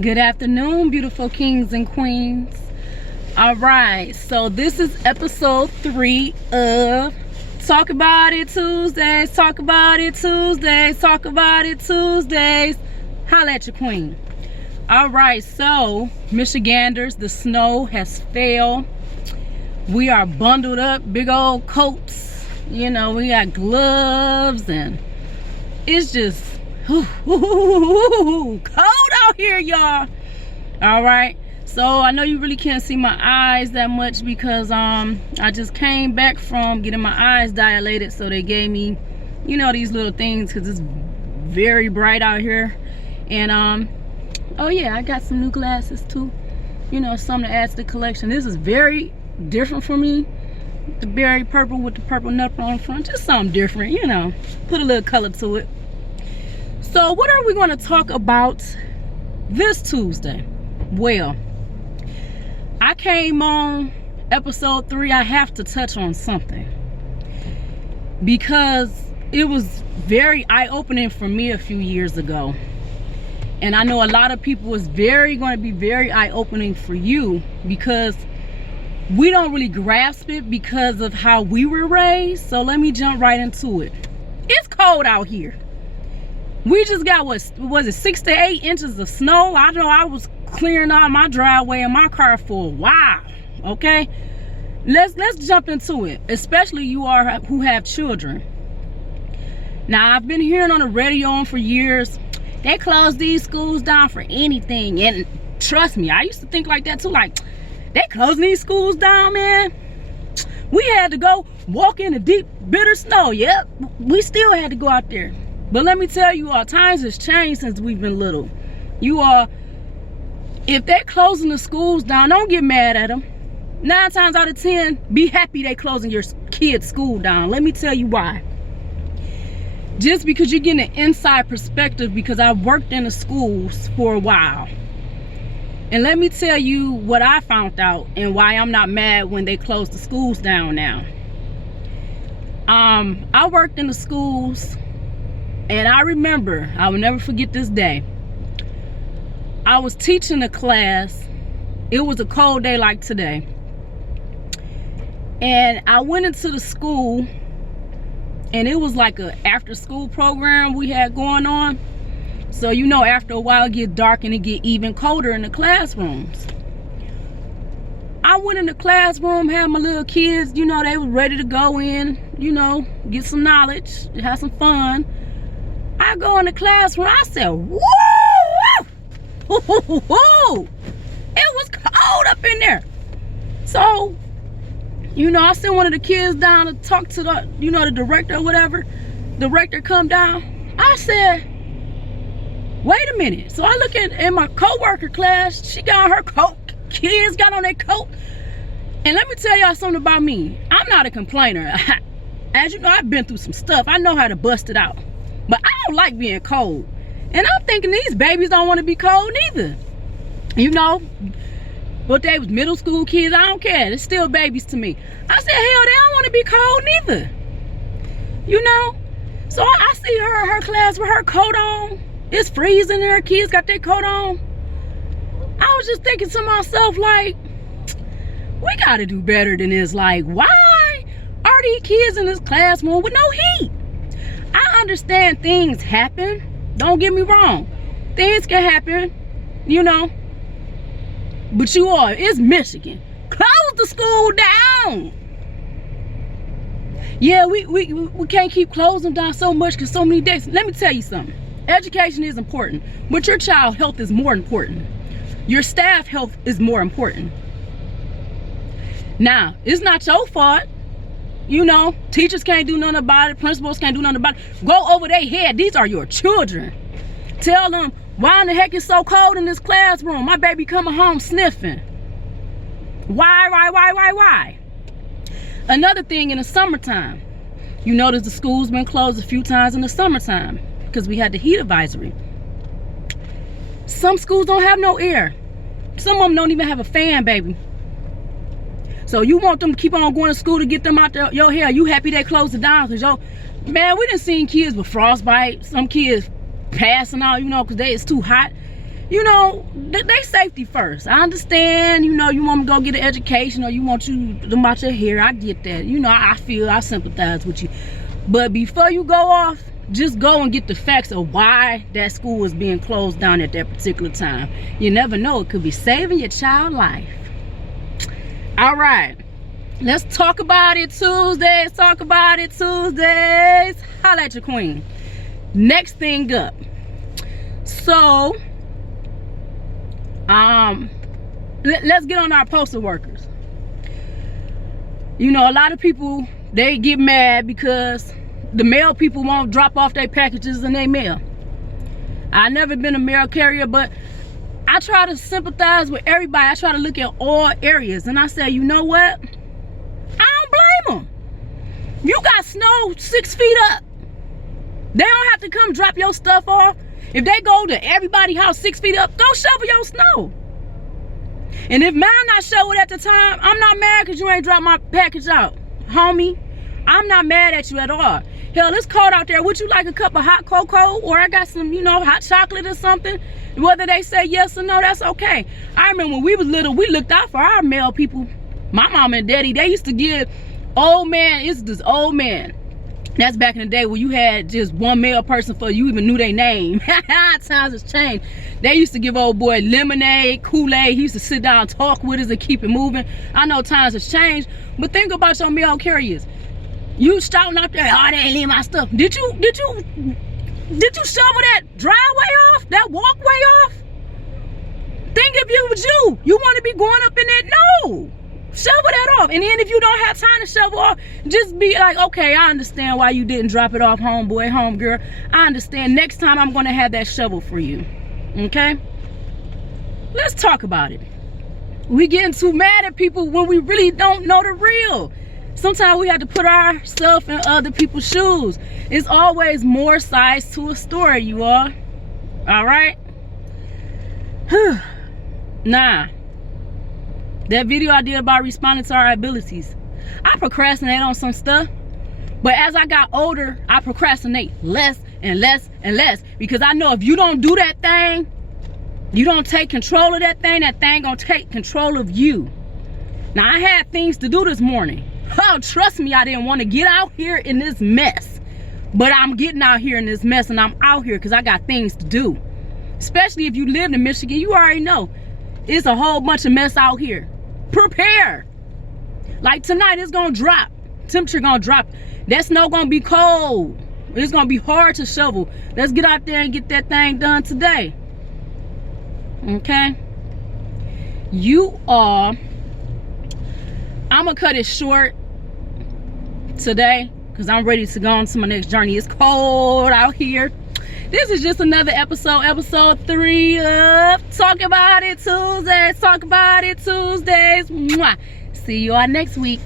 Good afternoon, beautiful kings and queens. All right, so this is episode 3 of Talk About It Tuesdays. Talk About It Tuesdays. Talk About It Tuesdays. Holla at your queen. All right, so Michiganders, the snow has fell. We are bundled up, big old coats. You know, we got gloves, and it's just cold out here, y'all. All right, so I know you really can't see my eyes that much because I just came back from getting my eyes dilated, so they gave me, you know, these little things because it's very bright out here. And oh yeah, I got some new glasses too, you know, something to add to the collection. This is very different for me, the berry purple with the purple nut on the front, just something different, you know, put a little color to it. So what are we going to talk about this Tuesday? Well, I came on episode 3. I have to touch on something because it was very eye-opening for me a few years ago, and I know a lot of people was going to be very eye-opening for you because we don't really grasp it because of how we were raised. So let me jump right into it. It's cold out here. We just got, what was it, 6 to 8 inches of snow. I know I was clearing out my driveway in my car for a while. Okay, let's jump into it, especially you are who have children. Now, I've been hearing on the radio for years, they close these schools down for anything. And trust me, I used to think like that too, like, they closing these schools down, man. We had to go walk in the deep, bitter snow. Yep, we still had to go out there. But let me tell you all, times has changed since we've been little. You all, if they're closing the schools down, don't get mad at them. 9 times out of 10, be happy they closing your kid's school down. Let me tell you why. Just because you're getting an inside perspective, because I worked in the schools for a while. And let me tell you what I found out and why I'm not mad when they close the schools down now. I worked in the schools, and I remember, I will never forget this day. I was teaching a class. It was a cold day like today. And I went into the school, and it was like a after school program we had going on. So, you know, after a while it get dark and it get even colder in the classrooms. I went in the classroom, had my little kids, you know, they were ready to go in, you know, get some knowledge, have some fun. I go in the classroom, I said, woo! It was cold up in there. So, you know, I sent one of the kids down to talk to the, you know, the director or whatever. The director come down. I said, wait a minute. So I look at my co-worker class. She got on her coat. Kids got on their coat. And let me tell y'all something about me. I'm not a complainer. As you know, I've been through some stuff. I know how to bust it out. But I don't like being cold. And I'm thinking these babies don't want to be cold neither. You know, but they was middle school kids. I don't care. They're still babies to me. I said, hell, they don't want to be cold neither. You know? So I see her in her class with her coat on. It's freezing there. Kids got their coat on. I was just thinking to myself, like, we got to do better than this. Like, why are these kids in this classroom with no heat? I understand things happen. Don't get me wrong. Things can happen, you know. But you all, it's Michigan. Close the school down. Yeah, we can't keep closing down so much because so many days. Let me tell you something. Education is important, but your child health is more important. Your staff health is more important. Now, it's not your fault. You know, teachers can't do nothing about it. Principals can't do nothing about it. Go over their head. These are your children. Tell them, why in the heck is so cold in this classroom? My baby coming home sniffing. Why? Another thing, in the summertime, you notice the school's been closed a few times in the summertime because we had the heat advisory. Some schools don't have no air. Some of them don't even have a fan, baby. So you want them to keep on going to school to get them out there, your hair. You happy they closed it down? Because, man, we done seen kids with frostbite. Some kids passing out, you know, because it's too hot. you know, they safety first. I understand, you know, you want to go get an education or you want to watch your hair. I get that. You know, I sympathize with you. But before you go off, just go and get the facts of why that school was being closed down at that particular time. You never know. It could be saving your child life. All right. Let's talk about it Tuesdays. Talk about it Tuesdays. Holla at your queen. Next thing up. So, let's get on our postal workers. You know, a lot of people, they get mad because the mail people won't drop off their packages in their mail. I've never been a mail carrier, but I try to sympathize with everybody. I try to look at all areas, and I say, you know what? I don't blame them. You got snow 6 feet up. They don't have to come drop your stuff off. If they go to everybody's house 6 feet up, go shovel your snow. And if mine not shoveled at the time, I'm not mad because you ain't dropped my package out. Homie, I'm not mad at you at all. Hell, it's cold out there. Would you like a cup of hot cocoa? Or I got some, you know, hot chocolate or something? Whether they say yes or no, that's okay. I remember when we was little, we looked out for our male people. My mom and daddy, they used to give old man, it's this old man. That's back in the day when you had just one male person for you even knew their name. Times has changed. They used to give old boy lemonade, Kool-Aid. He used to sit down and talk with us and keep it moving. I know times has changed, but think about your mail carriers. You shouting out there, oh, they ain't leaving my stuff. Did you shovel that driveway off? That walkway off? Think if it was you want to be going up in that? No. Shovel that off. And then if you don't have time to shovel off, just be like, okay, I understand why you didn't drop it off, homeboy, homegirl. I understand. Next time I'm going to have that shovel for you. Okay? Let's talk about it. We getting too mad at people when we really don't know the real. Sometimes we have to put ourselves in other people's shoes. It's always more sides to a story, you all. All right? Nah. That video I did about responding to our abilities, I procrastinate on some stuff, but as I got older, I procrastinate less and less and less, because I know if you don't do that thing, you don't take control of that thing gonna take control of you. Now, I had things to do this morning. Oh, trust me, I didn't want to get out here in this mess, but I'm getting out here in this mess, and I'm out here because I got things to do. Especially if you live in Michigan, you already know it's a whole bunch of mess out here. Prepare. Like tonight, it's gonna drop. Temperature gonna drop. That snow gonna be cold. It's gonna be hard to shovel. Let's get out there and get that thing done today. Okay? You are... I'm gonna cut it short today because I'm ready to go on to my next journey. It's cold out here. This is just another episode 3 of Talk About It Tuesdays. Talk About It Tuesdays. Mwah. See you all next week.